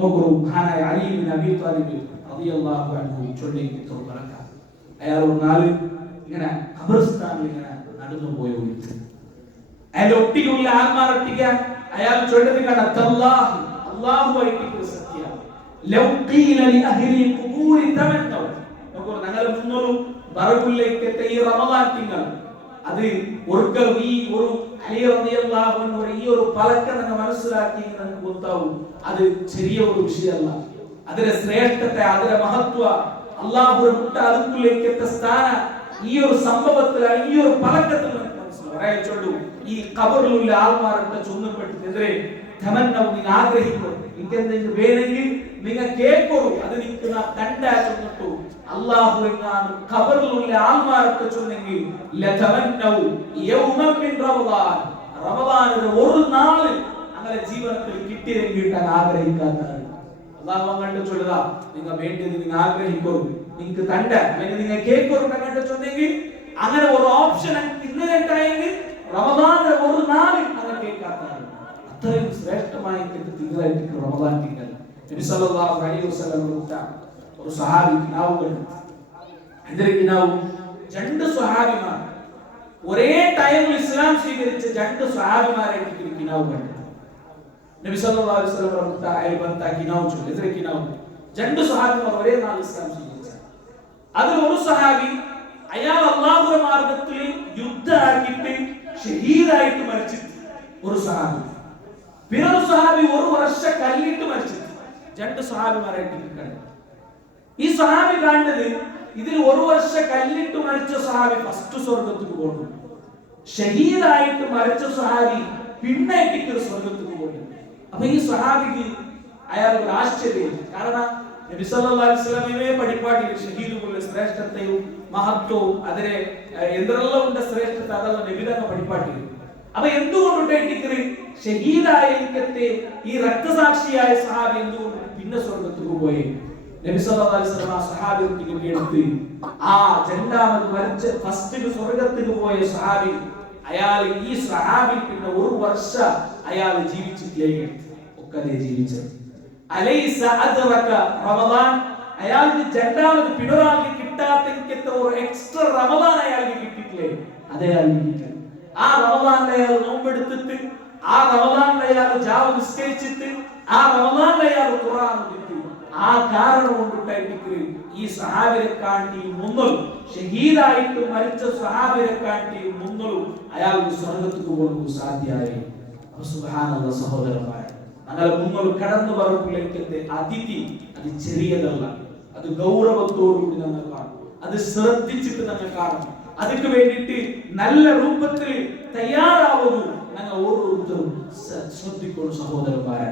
നോക്കൂ, മഹാനായ അലി ഇബ്നു അബീ ത്വാലിബ് റളിയല്ലാഹു അൻഹു ചൊല്ലിയ ബറക. അയാൾ ഒരു നാൾ ഇങ്ങനെ ഖബർസ്ഥാനിൽ ഇങ്ങനെ നടന്നു പോയി. അയാൾ ഒട്ടിയുള്ള ആത്മാരൊട്ടിക്ക അയാൾ ചൊല്ലത് കണ്ടല്ലാഹു അല്ലാഹുവായിട്ട് സത്യം ലൗ ഖീല ലി അഹ്ലി ഖുബൂരി തമന്നൗ. നോക്കൂ, ഞങ്ങൾ മുന്നോരു ബറകുലേക്ക് ഈ റമദാൻ തിങ്കൾ അത് ഒരിക്കലും ഈ ഒരു അലി റളിയല്ലാഹു അൻഹു ഈ ഒരു പലക്ക നിങ്ങൾ മനസ്സിലാക്കി നിങ്ങൾക്ക് ಗೊತ್ತಾവും. അത് ചെറിയ ഒരു വിഷയമല്ല. അതിന്റെ ശ്രേഷ്ഠത്തെ, അതിന്റെ മഹത്വ, അല്ലാഹുവിന്റെ മുട്ട അതുക്കുലേക്ക് സ്ഥാന ഈ ഒരു സംഭവത്തിൽ, ഈ ഒരു പലക്കത്തിൽ മനസ്സിലാവും. ഈ ഖബറിലുള്ള ആൾമാരുടെ ചൊന്നപ്പെട്ടിനെതിരെ തമന്നൗ, നിങ്ങൾ ആഗ്രഹിക്കും, നിങ്ങൾക്ക് വേണമെങ്കിൽ നിങ്ങൾ കേൾക്കൂ, അത് നിങ്ങൾക്ക് കണ്ട ചൊന്നിട്ടു അല്ലാഹു എങ്ങാനും ഖബറിലുള്ള ആൾമാരുടെ ചൊന്നെങ്കിൽ ലതമന്നൗ യൗമൻ മിൻ റമദാൻ, റമദാനിലെ ഒരു നാൾ അങ്ങനെ ജീവിതത്തിൽ കിട്ടിയെങ്കിൽ ആഗ്രഹിക്കാത്തതാണ്. അല്ലാഹു അങ്ങോട്ട് ചൊല്ലുക, നിങ്ങൾ വേണ്ടത് നിങ്ങൾ ആഗ്രഹിക്കൂ, നിങ്ങൾക്ക് കണ്ട അല്ലെങ്കിൽ നിങ്ങൾ കേൾക്കൂ അങ്ങോട്ട് ചൊന്നെങ്കിൽ അങ്ങനെ ഒരു ഓപ്ഷൻ ഇന്നലെ ഉണ്ടായെങ്കിൽ റമദാനിലെ ഒരു നാൾ അങ്ങനെ കേൾക്കാത്തതാണ്. അത്രയും ശ്രേഷ്ഠമായി തിങ്കളായിട്ട് റമദാൻ തിങ്കൾ. നബി സല്ലല്ലാഹു അലൈഹി വസല്ലം ഒരു സഹാബി കിനാവ് കണ്ടു. എന്തൊരു കിനാവ്? രണ്ട് സ്വഹാബിമാർ ഒരേ ടൈമിൽ ഇസ്ലാം സ്വീകരിച്ച രണ്ട് സ്വഹാബിമാരായിട്ട് കിനാവ് കണ്ടു. നബി സല്ലല്ലാഹു അലൈഹി വസല്ലം അയൽബന്ത കിനാവ് ചൊല്ലി. എന്തൊരു കിനാവ്? രണ്ട് സ്വഹാബിമാർ ഒരേ നാൾ ഇസ്ലാം സ്വീകരിച്ച. അതിൽ ഒരു സ്വഹാബി അയാൾ അല്ലാഹുവിന്റെ മാർഗ്ഗത്തിൽ യുദ്ധമാക്കിയിട്ട് ഷഹീദായിട്ട് മരിച്ചിട്ട് ഒരു സ്വഹാബി. പിന്നെ ഒരു സ്വഹാബി ഒരു വർഷം കല്ലിട്ട് മരിച്ചിട്ട്. രണ്ട് സ്വഹാബിമാരായിട്ട് കണ്ടു. ഈ സ്വഹാബി കണ്ടത് ഇതിൽ ഒരു വർഷം കല്ലിട്ട് മരിച്ച സ്വഹാബി ഫസ്റ്റ് സ്വർഗ്ഗത്തിൽ പോകുന്നു, ഷഹീദായിട്ട് മരിച്ച സ്വഹാബി പിന്നെ സ്വർഗ്ഗത്തിൽ പോകുന്നു. അപ്പൊ ഈ സ്വഹാബിക്ക് അയാൾ ഒരു ആശ്ചര്യം. കാരണം നബി സല്ലല്ലാഹു അലൈഹി വസല്ലമയെ പഠിപ്പാട്ടിൽ ഷഹീദുകളുടെ ശ്രേഷ്ഠതയും മഹത്വവും അതിനെ എന്തെല്ലാം ഉണ്ട് ശ്രേഷ്ഠത അതെല്ലാം നബിതങ്ങ പഠിപ്പാട്ടിൽ. അപ്പൊ എന്തുകൊണ്ടുണ്ടായിട്ട് ഷഹീദായ ഈ രക്തസാക്ഷിയായ സഹാബി എന്തുകൊണ്ട് പിന്നെ സ്വർഗ്ഗത്തിൽ പോയി? നബി സല്ലല്ലാഹു അലൈഹി വസല്ലം ആ സഹാബിയെ എടുത്ത് ആ രണ്ടാമത് മരിച്ച ഫസ്റ്റ് സ്വർഗ്ഗത്തിൽ പോയ സഹാബി അയാൾ ഈ സഹാബി പിന്നെ ഒരു വർഷം അയാൾ ജീവിച്ചിട്ടില്ലേ? ഒക്കതേ ജീവിച്ചത്. അലൈസ അദ്റക റമദാൻ, അയാൾക്ക് രണ്ടാമത് പിണറാൾക്ക് കിട്ടാത്ത ഒരു എക്സ്ട്രാ റമദാൻ അയാൾക്ക് കിട്ടിയിട്ടില്ലേ? അതേ അയാൾക്ക് കിട്ടി. ആ റമദാനിൽ അയാൾ നോമ്പെടുത്തിട്ട്, ആ റമദാനിൽ അയാൾ ജാവ് നിസ്കരിച്ചിട്ട്, ആ റമദാനിൽ അയാൾ ഖുർആൻ ഓതി. ആ കാരണം കൊണ്ടിട്ടായിട്ട് ഈ സഹാബിയെ കാട്ടി മുന്നോൽ ഷഹീദായിട്ട് മരിച്ച സഹാബിയെ കാട്ടി മുന്നോലും അയാൾക്ക് സ്വർഗ്ഗത്തിൽ പോകാൻ സാധ്യമായി. സുബ്ഹാനല്ലാഹ്. സഹോദരന്മാരെ, അങ്ങനെ മുന്നോൽ കടന്നു പറപ്പിലേക്ക് അതിഥി അത് ചെറിയതല്ല, അത് ഗൗരവത്തോടുകൂടി നമ്മൾ കാണും, അത് ശ്രദ്ധിച്ചിട്ട് നമ്മൾ കാണും. അതിക്ക് വേണ്ടിയിട്ട് നല്ല രൂപത്തിൽ തയ്യാറാവുന്നു ഞങ്ങൾ ഓരോരുത്തരും ശ്രദ്ധിക്കുന്നു സഹോദരന്മാരെ.